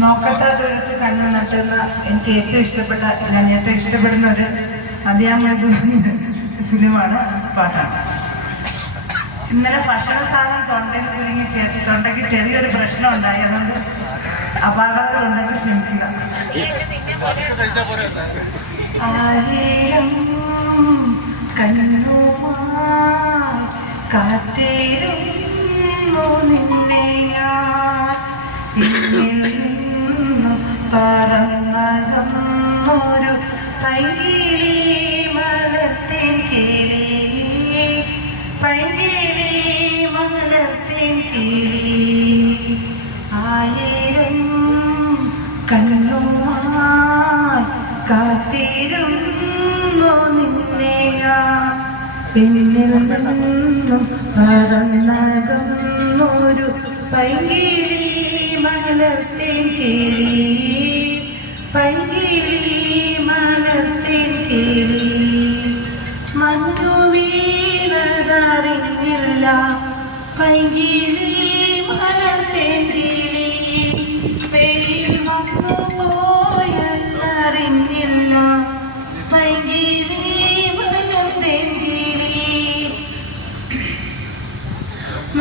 നോക്കത്താ ദൂരത്ത് കണ്ണു നട്ടുന്ന എനിക്ക് ഏറ്റവും ഇഷ്ടപ്പെട്ട ഞാൻ ഏറ്റവും ഇഷ്ടപ്പെടുന്നത് അതിയാമൃദു ഫിലിമാണ് പാട്ടാണ്. ഇന്നലെ ഭക്ഷണ സാധനം തൊണ്ടയിൽ കുരുങ്ങി തൊണ്ടയ്ക്ക് ചെറിയൊരു പ്രശ്നം ഉണ്ടായി അതുകൊണ്ട് അപാകതകളുണ്ടെങ്കിൽ ക്ഷമിക്കുക. ആയിരം കണ്ണുമായി കാത്തിരുന്നു നിന്നെ ഞാൻ. ആയിരം കണ്ണുമായി കാത്തിരുന്നു നിന്നെ ഞാൻ. പിന്നിൽ നിന്നും പറന്നകന്നൊരു പൈകിളി മലർത്തിൻ കിളി പൈകിളി മലർത്തിൻ കിളി മഞ്ഞു വീണതറിഞ്ഞില്ല. പൈകിളി മലർത്തിൻ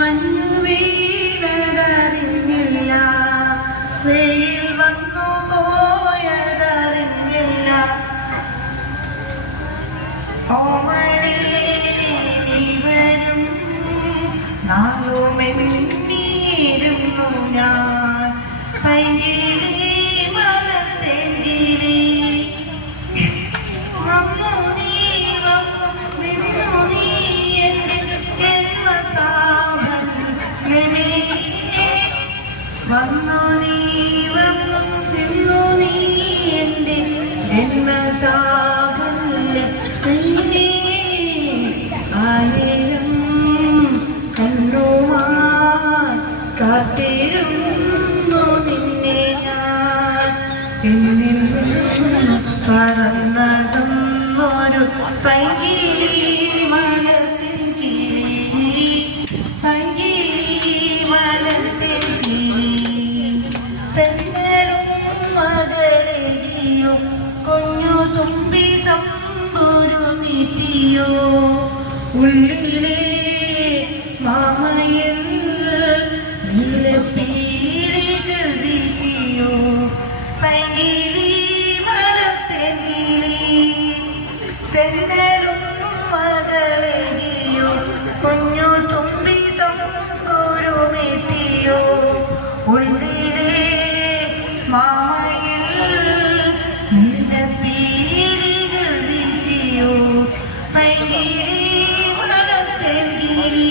മഞ്ഞു വീണതറിഞ്ഞില്ല വെയിൽ ഓമനേ നീ വരും. നാളുമെന്നീരുന്നു ജന്മസാഫല്യമേ വന്നു നീ നിന്നു ഞാൻ. എന്നിൽ പറന്നതൊന്നൊരു പൈകിളി മലത്തിൻ കുഞ്ഞു തുമ്പി തമ്പുരു നീട്ടിയോ ഉള്ളിലെ പൈകിളി മലത്തെങ്കിളി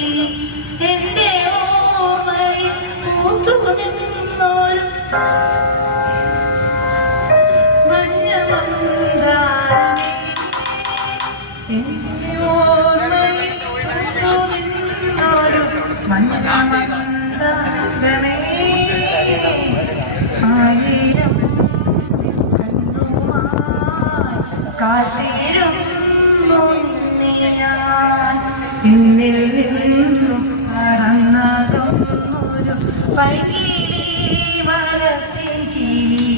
എന്റെ ഓർമ്മയിൽ പൂത്തു നിന്നൊരു എന്നിൽ നിന്നും പറന്നതൊന്നൊരു പൈകിളി മലത്തിൻ കിളി.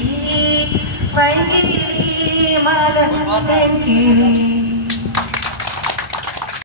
പൈകിളി മലത്തിൻ കിളി.